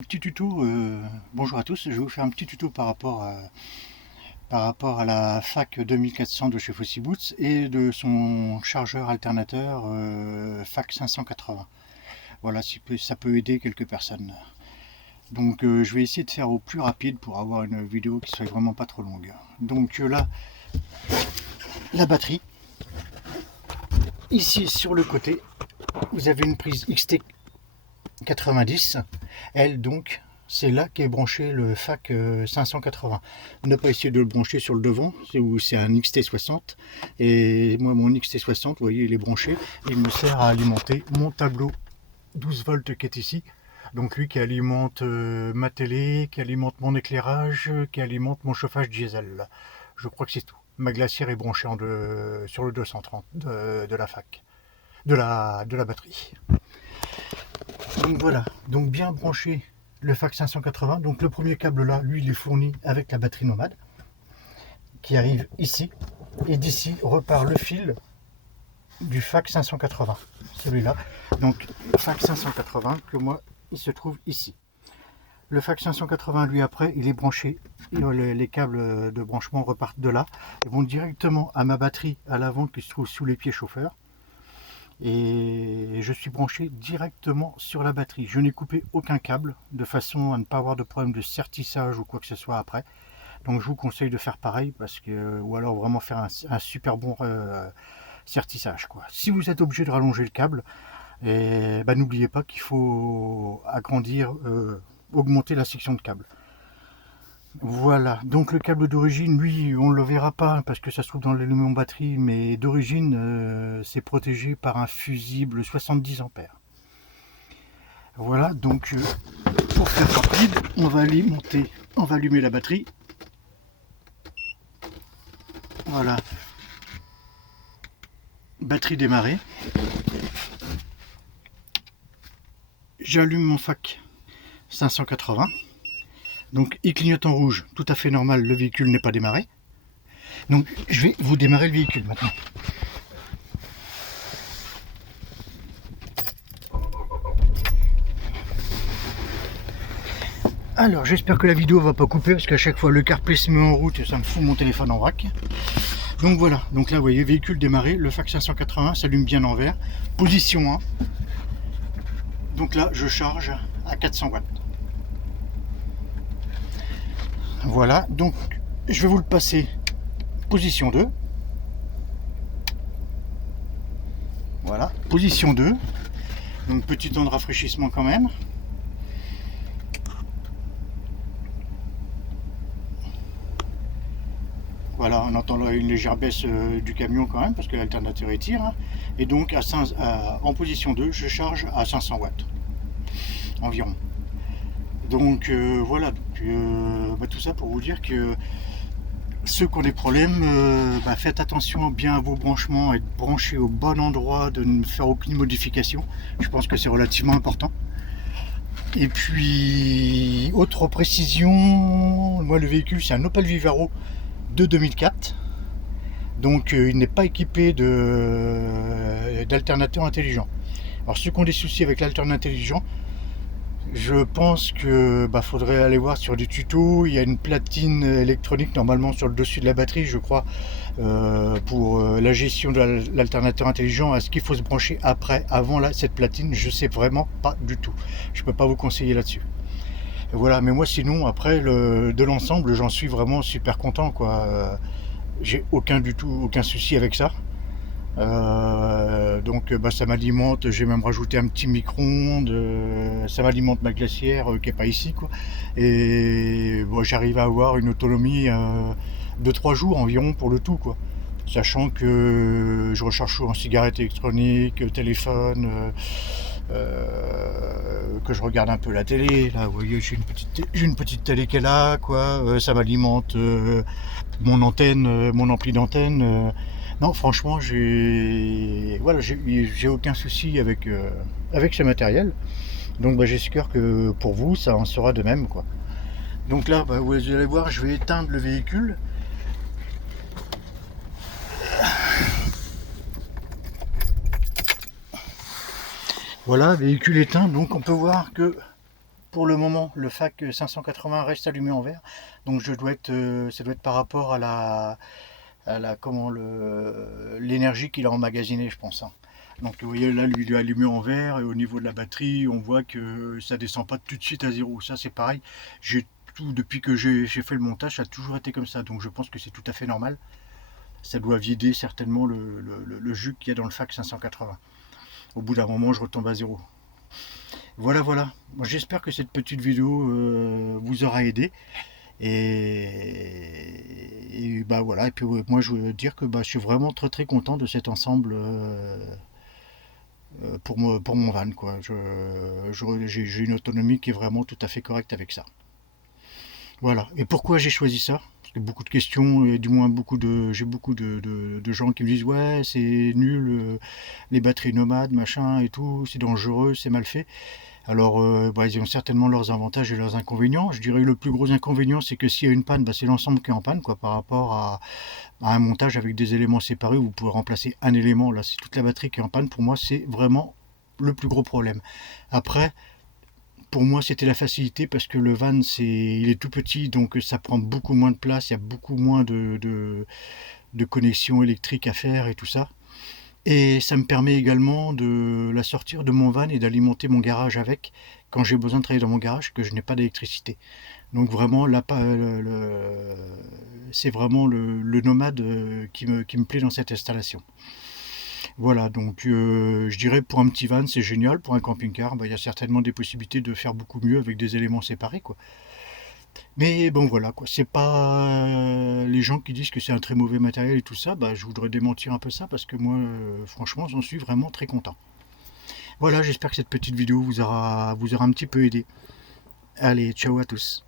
Petit tuto, bonjour à tous, je vais vous faire un petit tuto par rapport à la FAC 2400 de chez Fossy Boots et de son chargeur alternateur FAC 580. Voilà, si ça peut aider quelques personnes. Donc je vais essayer de faire au plus rapide pour avoir une vidéo qui soit vraiment pas trop longue. Donc là, la batterie. Ici sur le côté, vous avez une prise XT90. Elle donc, c'est là qu'est branché le FAC 580. On n'a pas essayé de le brancher sur le devant, où c'est un XT60. Et moi, mon XT60, vous voyez, il est branché. Il me sert à alimenter mon tableau 12 volts qui est ici. Donc lui qui alimente ma télé, qui alimente mon éclairage, qui alimente mon chauffage diesel. Je crois que c'est tout. Ma glacière est branchée sur le 230 de la FAC, de la batterie. Donc voilà, donc bien branché le FAC 580. Donc le premier câble là, lui, il est fourni avec la batterie nomade qui arrive ici. Et d'ici repart le fil du FAC 580, celui-là. Donc FAC 580 que moi, il se trouve ici. Le FAC 580, lui, après, il est branché. Les câbles de branchement repartent de là et vont directement à ma batterie à l'avant qui se trouve sous les pieds chauffeurs. Et je suis branché directement sur la batterie. Je n'ai coupé aucun câble de façon à ne pas avoir de problème de sertissage ou quoi que ce soit après. Donc je vous conseille de faire pareil parce que, ou alors vraiment faire un super bon sertissage, quoi. Si vous êtes obligé de rallonger le câble, n'oubliez pas qu'il faut agrandir, augmenter la section de câble. Voilà, donc le câble d'origine, lui, on ne le verra pas parce que ça se trouve dans l'aluminium batterie, mais d'origine, c'est protégé par un fusible 70 ampères. Voilà, donc pour faire rapide, on va allumer la batterie. Voilà, batterie démarrée. J'allume mon FAC 580. Donc il clignote en rouge, tout à fait normal, le véhicule n'est pas démarré. Donc je vais vous démarrer le véhicule maintenant. Alors j'espère que la vidéo va pas couper parce qu'à chaque fois le CarPlay se met en route et ça me fout mon téléphone en vrac. Donc voilà, donc là vous voyez, véhicule démarré, le FAC 580 s'allume bien en vert, position 1. Donc là je charge à 400 watts. Voilà, donc je vais vous le passer, position 2. Voilà, position 2. Donc petit temps de rafraîchissement quand même. Voilà, on entend une légère baisse du camion quand même parce que l'alternateur est tire. Hein. Et donc en position 2, je charge à 500 watts environ. Donc voilà, tout ça pour vous dire que ceux qui ont des problèmes, faites attention bien à vos branchements, être branchés au bon endroit, de ne faire aucune modification. Je pense que c'est relativement important. Et puis, autre précision, moi le véhicule c'est un Opel Vivaro de 2004. Donc il n'est pas équipé d'alternateur intelligent. Alors ceux qui ont des soucis avec l'alternateur intelligent, je pense que faudrait aller voir sur des tutos. Il y a une platine électronique normalement sur le dessus de la batterie, je crois, pour la gestion de l'alternateur intelligent. Est-ce qu'il faut se brancher avant cette platine? Je sais vraiment pas du tout. Je peux pas vous conseiller là-dessus. Et voilà, mais moi sinon après de l'ensemble, j'en suis vraiment super content, quoi. J'ai aucun souci avec ça. Donc ça m'alimente, j'ai même rajouté un petit micro-ondes, ça m'alimente ma glacière qui est pas ici, quoi. Et j'arrive à avoir une autonomie de 3 jours environ pour le tout, quoi. Sachant que je recharge en cigarettes électroniques, téléphone, que je regarde un peu la télé. Là, vous voyez, j'ai une petite télé qui est là, quoi. Ça m'alimente mon antenne, mon ampli d'antenne. Non, franchement, j'ai aucun souci avec ce matériel. Donc j'espère que pour vous, ça en sera de même, quoi. Donc là, vous allez voir, je vais éteindre le véhicule. Voilà, véhicule éteint. Donc on peut voir que pour le moment, le FAC 580 reste allumé en vert. Donc ça doit être par rapport à la comment l'énergie qu'il a emmagasinée, je pense, hein. Donc vous voyez là, lui il est allumé en vert et au niveau de la batterie, on voit que ça descend pas tout de suite à zéro. Ça c'est pareil. J'ai tout depuis que j'ai fait le montage, ça a toujours été comme ça. Donc je pense que c'est tout à fait normal. Ça doit vider certainement le jus qu'il y a dans le FAC 580. Au bout d'un moment, je retombe à zéro. Voilà, voilà. J'espère que cette petite vidéo vous aura aidé. Et bah voilà. Et puis moi, je veux dire que bah, je suis vraiment très très content de cet ensemble pour mon van, quoi. J'ai une autonomie qui est vraiment tout à fait correcte avec ça. Voilà. Et pourquoi j'ai choisi ça? Parce que beaucoup de questions, et du moins j'ai beaucoup de gens qui me disent ouais c'est nul, les batteries nomades, machin et tout, c'est dangereux, c'est mal fait. Alors bah, ils ont certainement leurs avantages et leurs inconvénients. Je dirais que le plus gros inconvénient c'est que s'il y a une panne, bah, c'est l'ensemble qui est en panne, quoi, par rapport à un montage avec des éléments séparés où vous pouvez remplacer un élément. Là c'est toute la batterie qui est en panne. Pour moi c'est vraiment le plus gros problème. Après, pour moi, c'était la facilité parce que le van, il est tout petit, donc ça prend beaucoup moins de place, il y a beaucoup moins de connexions électriques à faire et tout ça. Et ça me permet également de la sortir de mon van et d'alimenter mon garage avec quand j'ai besoin de travailler dans mon garage, que je n'ai pas d'électricité. Donc vraiment, là, c'est vraiment le nomade qui me plaît dans cette installation. Voilà, donc je dirais pour un petit van c'est génial, pour un camping-car bah, il y a certainement des possibilités de faire beaucoup mieux avec des éléments séparés, quoi. Mais bon voilà quoi, c'est pas les gens qui disent que c'est un très mauvais matériel et tout ça, bah, je voudrais démentir un peu ça parce que moi franchement j'en suis vraiment très content. Voilà, j'espère que cette petite vidéo vous aura un petit peu aidé. Allez, ciao à tous.